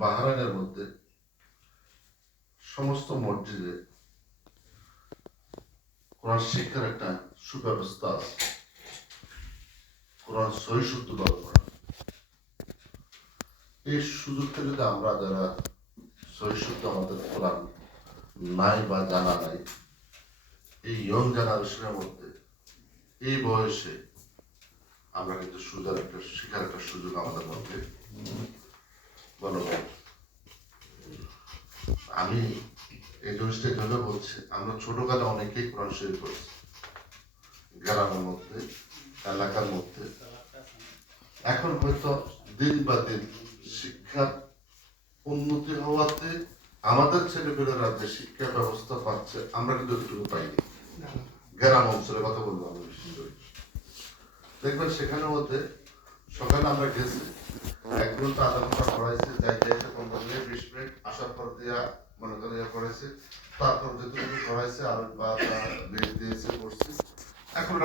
বাহরাইনের মধ্যে সমস্ত মসজিদে কোরআন শিক্ষার একটা সুব্যবস্থা আছে। কোরআন সহি শুদ্ধ পালন করা, এই সুযোগটা যদি আমরা যারা সহি শুদ্ধ আমাদের কোরআন নাই বা জানা নাই, এই ইয়ং জেনারেশনের মধ্যে এই বয়সে আমরা কিন্তু শিখার একটা সুযোগ আমাদের মধ্যে বলবৎ। আমি এই জিনিসটা জন্য বলছি, আমরা ছোটকালে অনেকেই কোরআন শরীফ পড়ছি, গ্রামের মধ্যে, এলাকার মধ্যে। এখন হয়তো দিন বা দিন শিক্ষার উন্নতি হওয়াতে আমাদের ছেলেপেলেরা যে শিক্ষা ব্যবস্থা পাচ্ছে, আমরা কিন্তু এটুকু পাইনি। গ্রাম অঞ্চলে কথা বলবো আমি বিশেষ করে, দেখবেন সেখানে মধ্যে সকালে আমরা গেছি, একজন তো আধা ঘন্টা পড়াইছে, যাই যাইছে 15 মিনিট 20 মিনিট, আসার পর দিয়া মনে করে পড়াইছে, তারপর যেটুকু পড়াইছে আর বা দিয়েছে পড়ছি। এখন